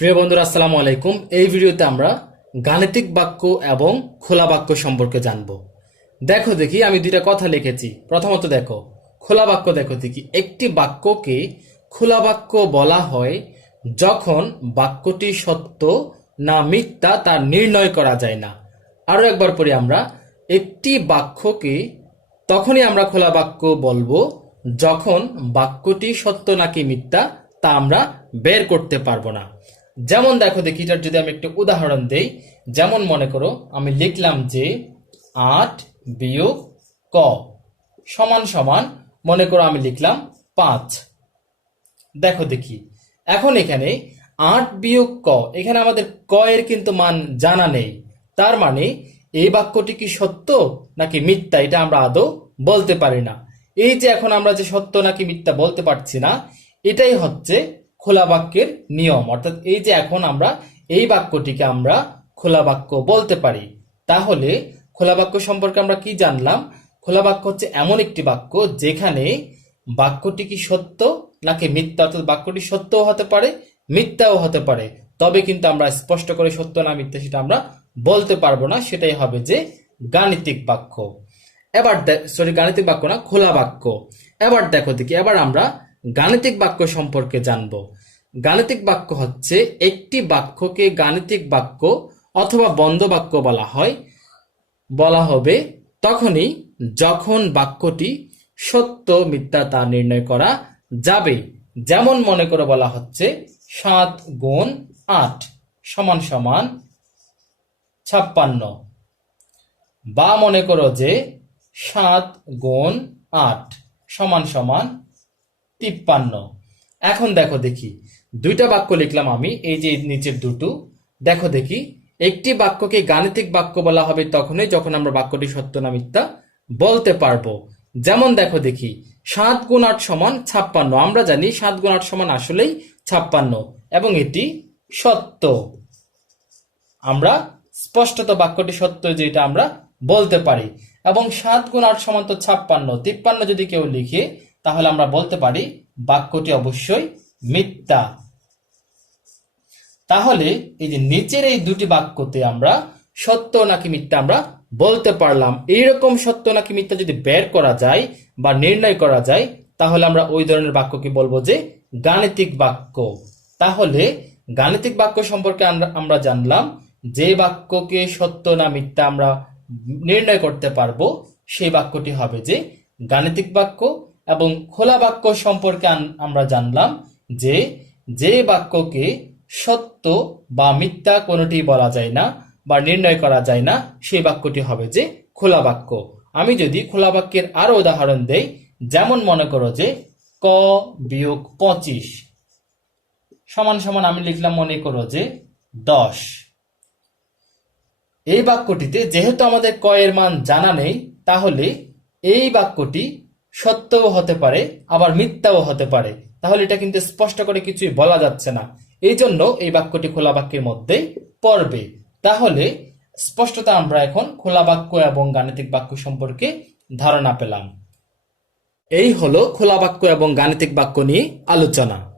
প্রিয় বন্ধুরা, আসসালামু আলাইকুম। এই ভিডিওতে আমরা গাণিতিক বাক্য এবং খোলা বাক্য সম্পর্কে জানব। দেখো দেখি, আমি দুইটা কথা লিখেছি। প্রথমত দেখো, খোলা বাক্য দেখো দেখি। একটি বাক্যকে খোলা বাক্য বলা হয় যখন বাক্যটি সত্য না মিথ্যা তা নির্ণয় করা যায় না। আরও একবার পড়ি আমরা, একটি বাক্যকে তখনই আমরা খোলা বাক্য বলব যখন বাক্যটি সত্য নাকি মিথ্যা তা আমরা বের করতে পারব না। যেমন দেখো দেখি, এটার যদি আমি একটু উদাহরণ দেই, যেমন মনে করো, আমি লিখলাম যে আট বিয়োগ ক সমান সমান, মনে করো আমি লিখলাম পাঁচ। দেখো দেখি, এখন এখানে আট বিয়োগ ক, এখানে আমাদের ক এর কিন্তু মান জানা নেই। তার মানে এই বাক্যটি কি সত্য নাকি মিথ্যা, এটা আমরা আদৌ বলতে পারি না। এই যে এখন আমরা যে সত্য নাকি মিথ্যা বলতে পারছি না, এটাই হচ্ছে খোলা বাক্যের নিয়ম। অর্থাৎ এই যে এখন আমরা এই বাক্যটিকে আমরা খোলা বাক্য বলতে পারি। তাহলে খোলা বাক্য সম্পর্কে আমরা কি জানলাম? খোলা বাক্য হচ্ছে এমন একটি বাক্য যেখানে বাক্যটি কি সত্য নাকি মিথ্যা? অর্থাৎ বাক্যটি সত্যও হতে পারে, মিথ্যাও হতে পারে। তবে কিন্তু আমরা স্পষ্ট করে সত্য না মিথ্যা সেটা আমরা বলতে পারব না। সেটাই হবে যে গাণিতিক বাক্য। এবার সরি গাণিতিক বাক্য না, খোলা বাক্য। এবার দেখো দেখি, এবার আমরা গাণিতিক বাক্য সম্পর্কে জানব। গাণিতিক বাক্য হচ্ছে একটি বাক্যকে গাণিতিক বাক্য অথবা বন্ধ বাক্য বলা হয়। বলা হবে, তখনই যখন বাক্যটি সত্য, মিথ্যা তা নির্ণয় করা যাবে। যেমন মনে করে বলা হচ্ছে, সাত গুণ আট সমান সমান ছাপ্পান্ন। বা মনে করো যে, সাত গুণ আট সমান সমান তিপ্পান্ন। এখন দেখো দেখি, দুইটা বাক্য লিখলাম আমি, এই যে নিচের দুটো। দেখো দেখি, একটি বাক্যকে গাণিতিক বাক্য বলা হবে তখনই যখন আমরা বাক্যটি সত্য না বলতে পারব। যেমন দেখো দেখি, সাত গুণ আট সমান ছাপ্পান্ন। আমরা জানি সাত গুণ আট সমান আসলেই ছাপ্পান্ন, এবং এটি সত্য। আমরা স্পষ্টত বাক্যটি সত্য যেটা আমরা বলতে পারি। এবং সাত গুণ আট সমান তো ছাপ্পান্ন, তিপ্পান্ন যদি কেউ লিখে তাহলে আমরা বলতে পারি বাক্যটি অবশ্যই মিথ্যা। তাহলে এই যে নিচের এই দুটি বাক্যতে আমরা সত্য নাকি মিথ্যা আমরা বলতে পারলাম। এইরকম সত্য নাকি মিথ্যা যদি বের করা যায় বা নির্ণয় করা যায়, তাহলে আমরা ওই ধরনের বাক্যকে বলব যে গাণিতিক বাক্য। তাহলে গাণিতিক বাক্য সম্পর্কে আমরা- আমরা জানলাম যে বাক্যকে সত্য না মিথ্যা আমরা নির্ণয় করতে পারব, সেই বাক্যটি হবে যে গাণিতিক বাক্য এবং খোলা বাক্য সম্পর্কে আমরা জানলাম যে যে বাক্যকে সত্য বা মিথ্যা কোনোটি বলা যায় না বা নির্ণয় করা যায় না সেই বাক্যটি হবে যে খোলা বাক্য। আমি যদি খোলা বাক্যের আরও উদাহরণ দেই, যেমন মনে করো যে ক বিয়োগ পঁচিশ। সমান সমান আমি লিখলাম মনে করো যে দশ। এই বাক্যটিতে যেহেতু আমাদের ক এর মান জানা নেই, তাহলে এই বাক্যটি সত্যও হতে পারে, আবার মিথ্যাও হতে পারে। তাহলে এটা কিন্তু স্পষ্ট করে কিছুই বলা যাচ্ছে না। এই জন্য এই বাক্যটি খোলা বাক্যের মধ্যে পড়বে। তাহলে স্পষ্টতা আমরা এখন খোলা বাক্য এবং গাণিতিক বাক্য সম্পর্কে ধারণা পেলাম। এই হলো খোলা বাক্য এবং গাণিতিক বাক্য নিয়ে আলোচনা।